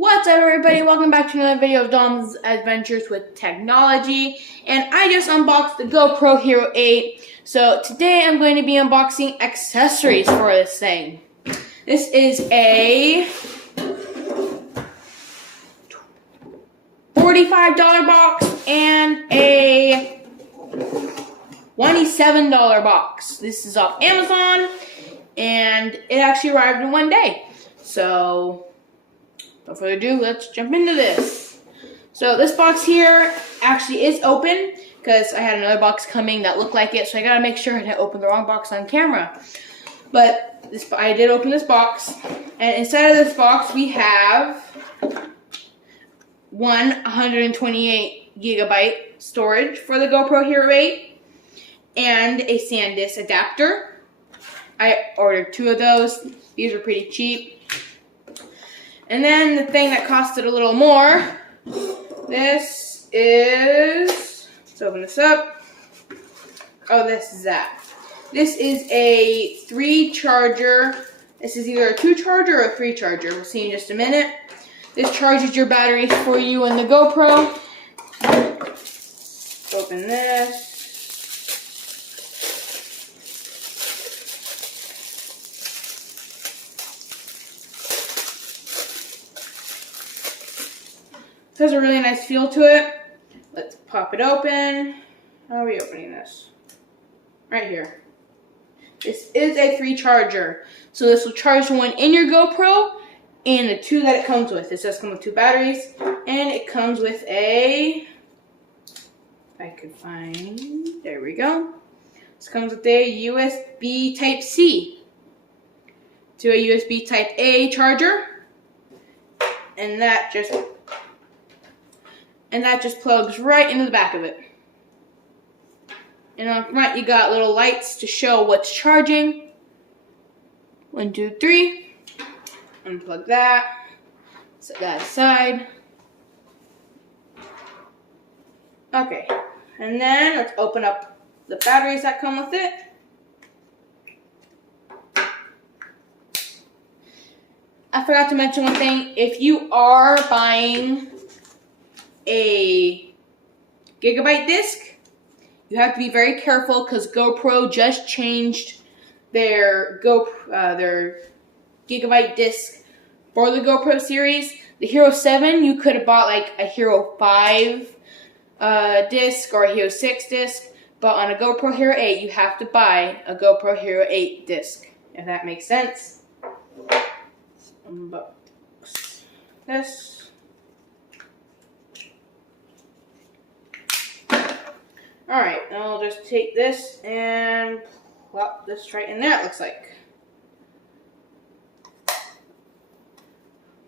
What's up, everybody? Welcome back to another video of Dom's Adventures with Technology. And I just unboxed the GoPro Hero 8. So today I'm going to be unboxing accessories for this thing. This is a $45 box and a $27 box. This is off Amazon and it actually arrived in one day. So without further ado, let's jump into this. So this box here actually is open because I had another box coming that looked like it, so I gotta make sure I didn't open the wrong box on camera. But I did open this box, and inside of this box we have one 128 gigabyte storage for the GoPro Hero 8 and a SanDisk adapter. I ordered 2 of those. These were pretty cheap. And then the thing that costed a little more, this is, let's open this up. Oh, this is that. This is a 3 charger. This is either a 2 charger or a 3 charger. We'll see in just a minute. This charges your batteries for you in the GoPro. Open this. It has a really nice feel to it. Let's pop it open. How are we opening this? Right here. This is a 3 charger. So this will charge the one in your GoPro and the 2 that it comes with. It does come with 2 batteries. And it comes with a, if I could find, there we go. This comes with a USB Type-C to a USB Type-A charger. And that just plugs right into the back of it. And on front you got little lights to show what's charging. 1, 2, 3. Unplug that. Set that aside. Okay. And then let's open up the batteries that come with it. I forgot to mention one thing. If you are buying a gigabyte disc, you have to be very careful because GoPro just changed their gigabyte disc for the GoPro series. The Hero 7, you could have bought like a Hero 5 disc or a Hero 6 disc, but on a GoPro Hero 8, you have to buy a GoPro Hero 8 disc, if that makes sense. Let's unbox this. Alright, now I'll just take this and plop this right in there, it looks like.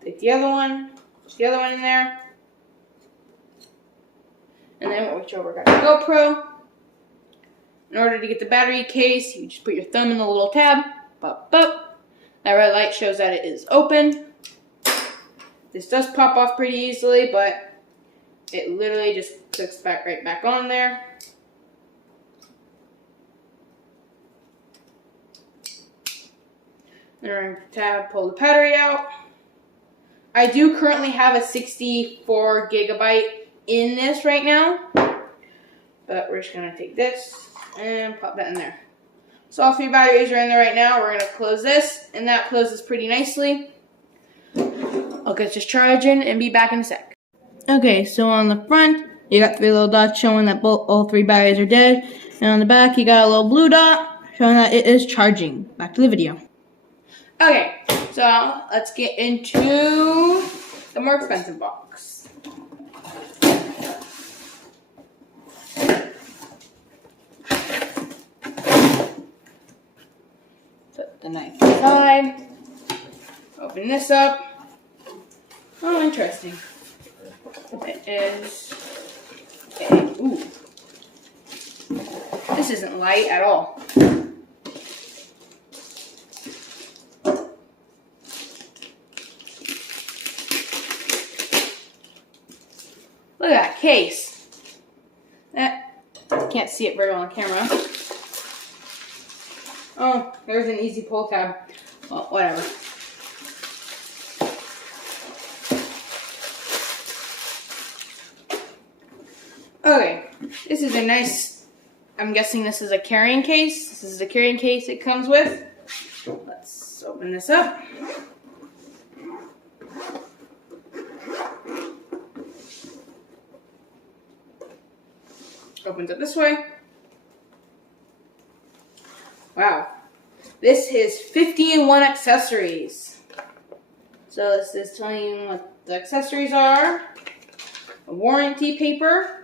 Take the other one, push the other one in there. And then we'll reach over, got the GoPro. In order to get the battery case, you just put your thumb in the little tab. Pop, pop. That red light shows that it is open. This does pop off pretty easily, but it literally just clicks right back on there. Then tab, pull the battery out. I do currently have a 64 gigabyte in this right now, but we're just gonna take this and pop that in there. So all 3 batteries are in there right now. We're gonna close this, and that closes pretty nicely. I'll get this charging and be back in a sec. Okay, so on the front, you got 3 little dots showing that all 3 batteries are dead. And on the back, you got a little blue dot showing that it is charging. Back to the video. Okay, so let's get into the more expensive box. Put the knife aside. Open this up. Oh, interesting. It is ooh. This isn't light at all. Look at that case. Can't see it very well on camera. Oh, there's an easy pull tab. Well, whatever. Okay, this is a nice, I'm guessing this is a carrying case. This is the carrying case it comes with. Let's open this up. Opens up this way. Wow. This is 50-in-1 accessories. So this is telling you what the accessories are. A warranty paper.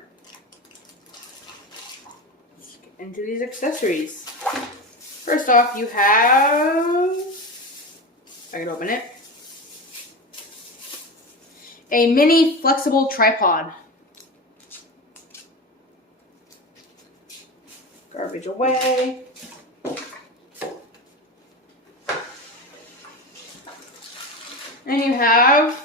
Let's get into these accessories. First off, you have, if I can open it, a mini flexible tripod. Garbage away. And you have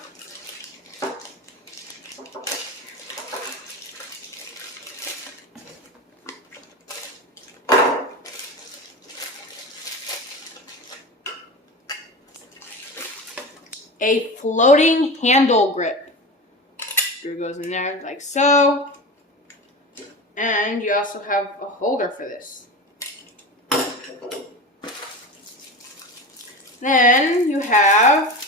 a floating handle grip. Screw goes in there like so. And you also have a holder for this. Then you have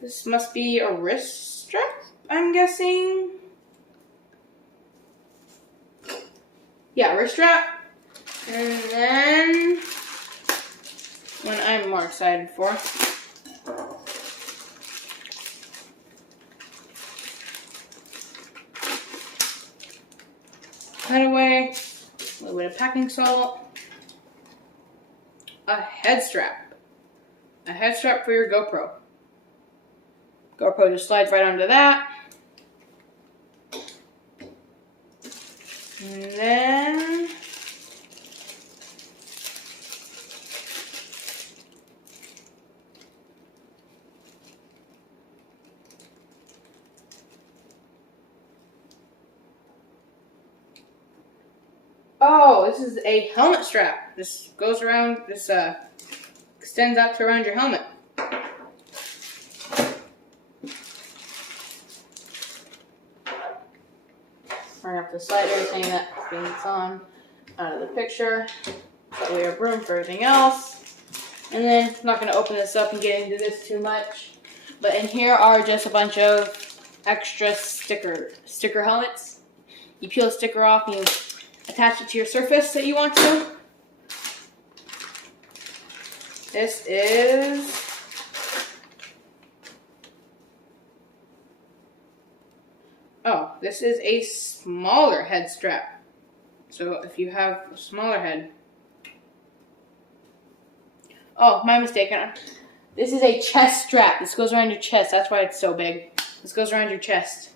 this must be a wrist strap, I'm guessing. Yeah, wrist strap. And then one I'm more excited for. Cutaway, a little bit of packing salt, a head strap. A head strap for your GoPro. GoPro just slides right onto that. And then oh, this is a helmet strap. This goes around, this extends out to around your helmet. We're gonna have to slide everything that's on out of the picture. So we have room for everything else. And then I'm not gonna open this up and get into this too much. But in here are just a bunch of extra sticker helmets. You peel the sticker off and you attach it to your surface that you want to. This is this is a smaller head strap. So if you have a smaller head. Oh, my mistake. This is a chest strap. This goes around your chest. That's why it's so big. This goes around your chest.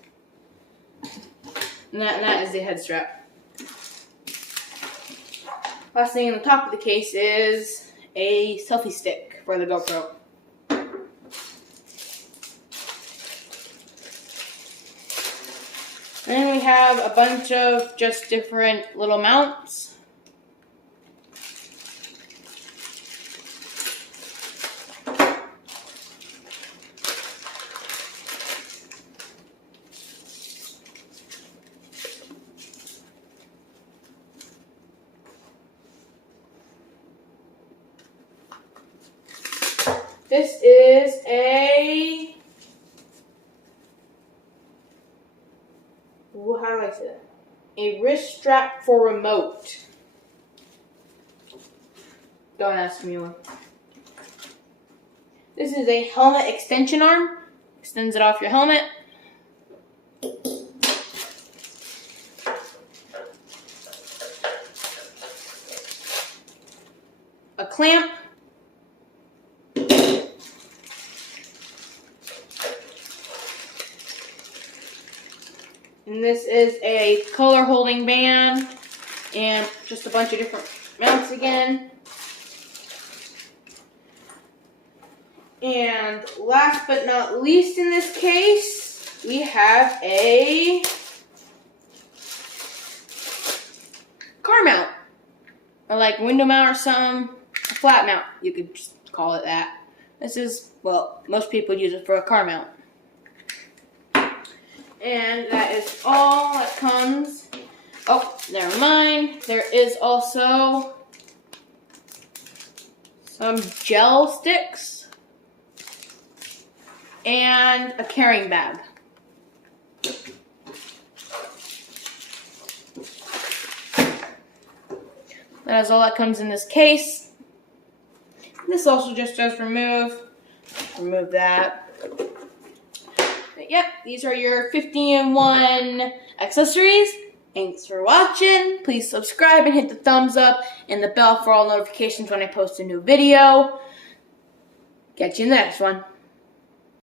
And that is the head strap. Last thing on the top of the case is a selfie stick for the GoPro. Then we have a bunch of just different little mounts. This is how do I say that? A wrist strap for remote. Don't ask me what. This is a helmet extension arm. Extends it off your helmet. A clamp. And this is a color holding band and just a bunch of different mounts again. And last but not least in this case, we have a car mount. Or like window mount or something. A flat mount, you could just call it that. This is, well, most people use it for a car mount. And that is all that comes. Oh, never mind. There is also some gel sticks and a carrying bag. That is all that comes in this case. This also just does remove that. But yep, these are your 50-in-1 accessories. Thanks for watching. Please subscribe and hit the thumbs up and the bell for all notifications when I post a new video. Catch you in the next one.